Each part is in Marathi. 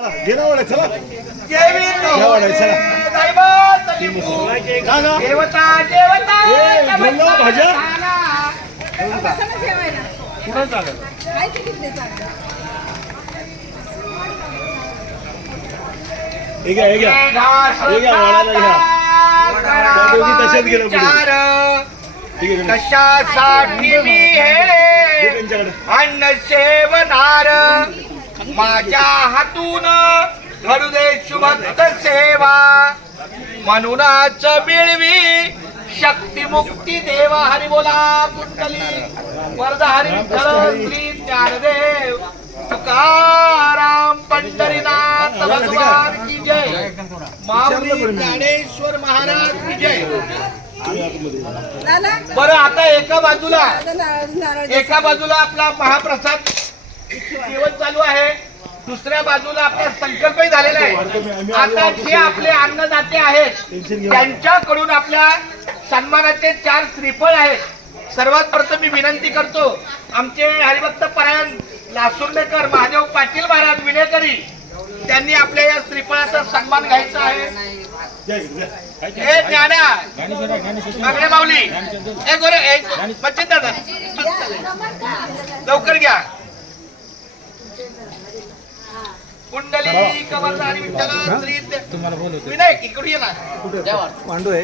चला चला देवता देवता भाज्या पुढे चालेल. हे घ्या हे घ्या हे घ्या वाढायला घ्या त्या दोघी तशाच गेल्या पुढे. ठीक आहे कशासाठी मी हे त्यांच्याकडे अन्न सेवनार माझ्या हातून घडू दे शुभक्त सेवा म्हणूनच मिळवी शक्ती मुक्ती देवा हरी बोला कुंडली वरदा हरी विठ्ठल श्री ज्ञानदेव तुकाराम पंढरीनाथ भगवान की जय माऊली ज्ञानेश्वर महाराज की जय. बरं आता एका बाजूला आपला महाप्रसाद जेवण चालू आहे, दुसऱ्या बाजूला आपला संकल्पही झालेला आहे. आता जे आपले अन्नदाते आहेत त्यांच्याकडून आपल्या सन्मानाचे 4 श्रीफळ आहेत. सर्वात प्रथम मी विनंती करतो आमचे हरिभक्त परायण लासुर्डेकर महादेव पाटील महाराज विनेकरी त्यांनी आपल्या या श्रीफळाचा सन्मान घ्यायचा आहे. हे ज्ञाना मागणे माऊली ए गोरे बच्चन दादा लवकर घ्या. कुंडली कमलदा हरी विठ्ठल श्री तुम्हाला बोलवतो. विनायक इकडे ये ना पांडू आहे.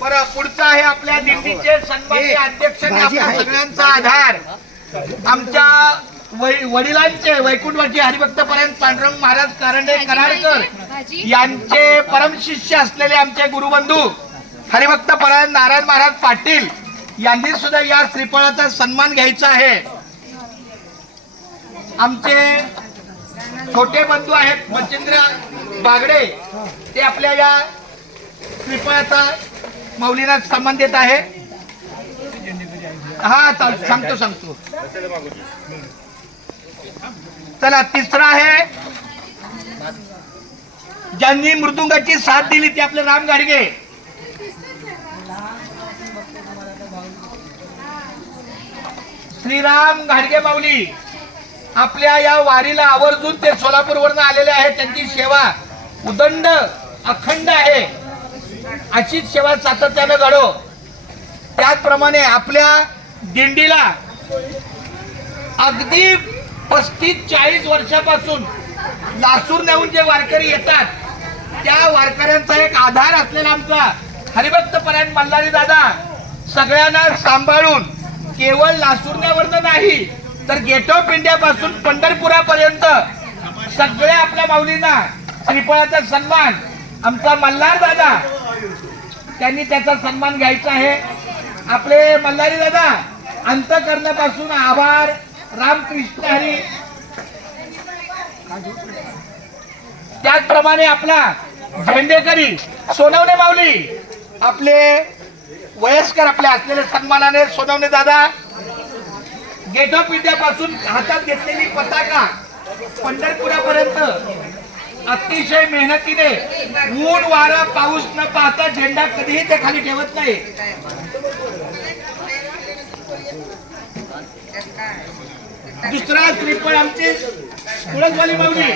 बरं पुढचा आहे आपल्या दिंडीचे सन्माननीय अध्यक्ष आणि आपल्या सगळ्यांचा आधार आमच्या वडिलांचे वैकुंठवासी हरिभक्त पर्यंत पांडुरंग महाराज कारंडे कराडकर यांचे परमशिष्य असलेले आमचे गुरुबंधू हरिभक्त पर्यंत नारायण महाराज पाटील यांनी सुद्धा या श्रीफळाचा सन्मान घ्यायचा आहे. आमचे छोटे बंधू आहेत मच्छिंद्र बागडे ते आपल्या या श्रीफळाचा मौलीना सन्मान देत आहे. हा सांगतो चला. तिसरा आहे ज्यांनी मृदुंगाची साथ दिली ते आपले राम गाडगे. श्रीराम घाडगे माऊली आपल्या या वारीला आवर्जून ते सोलापूरवरून आलेले आहेत. त्यांची सेवा उदंड अखंड आहे. अशीच सेवा सातत्याने घडो. त्याचप्रमाणे आपल्या दिंडीला अगदी 35-40 वर्षापासून लासूर नेऊन जे वारकरी येतात त्या वारकऱ्यांचा एक आधार असलेला आमचा हरिभक्त परायण मल्हारी दादा सगळ्यांना सांभाळून केवळ लासूरण्यावरनं नाही तर गेट ऑफ इंडिया पासून पंढरपुरापर्यंत सगळ्या आपल्या माऊलींना श्रीफळाचा सन्मान आमचा मल्हार दादा त्यांनी त्याचा सन्मान घ्यायचा आहे. आपले मल्हारी दादा अंतःकरणापासून आभार. रामकृष्ण हरी. त्याचप्रमाणे आपला झेंडेकरी सोनवणे माऊली आपले वयस्कर आपले असलेले सन्मानाने सोनवणे दादा गेट ऑफ इंडिया पासून हातात घेतलेली पताका पंढरपुरापर्यंत अतिशय मेहनतीने ऊन वारा पाऊस न पाहता झेंडा कधीही ते खाली ठेवत नाही. दुसरा श्रीफळ आमची कुळकवाली माऊली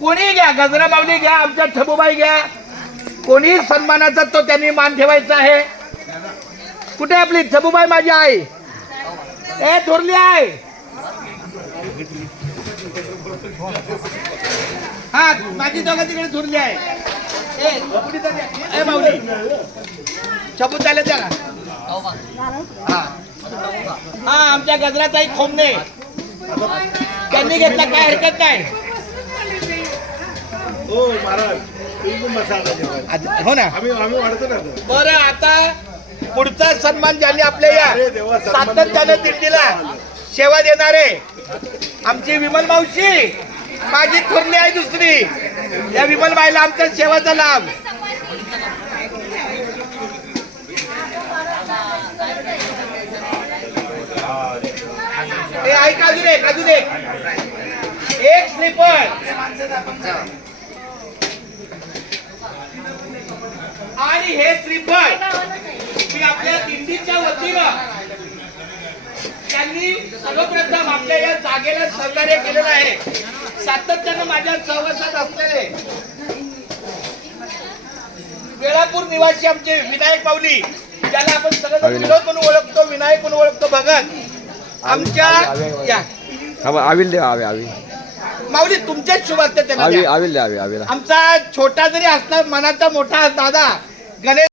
कोणी घ्या. गजरा माऊली घ्या, आमच्या ठबूबाई घ्या, कोणी सन्मानाचा तो त्यांनी मान ठेवायचा आहे. कुठे आपली ठबूबाई माझी आई ए थोरली आहे. हा माझी दोघं तिकडे थोरली आहे. ए माऊली छबू चालत द्या. हा आमच्या गजराचाही खोमणे त्यांनी घेतला काय हरकत नाही. हो ना. बरं आता पुढचा सन्मान ज्यांनी आपल्या या सातत्याने दिंडीला सेवा देणारे आमची विमल मावशी माझी थोरली आहे दुसरी. या विमल बाईला आमच्या सेवाचा लाभ. ऐक अजून एक श्रीफळ आणि हे श्रीफळ मी आपल्या दिंडीच्या वतीनं त्यांनी सर्वप्रथम आपल्या या जागेला सहकार्य केलेलं आहे. सातत्यानं माझ्या सहवासात असलेले वेळापूर निवासी आमचे विनायक माऊली, ज्याला आपण सगळं विनोद म्हणून ओळखतो, विनायक म्हणून ओळखतो, भगत आमच्या या आविल दे आवी माऊली तुमच्याच शुभ असते त्यांना द्या. आविल दे आवी आमचा छोटा जरी असला मनाचा मोठा दादा गणेश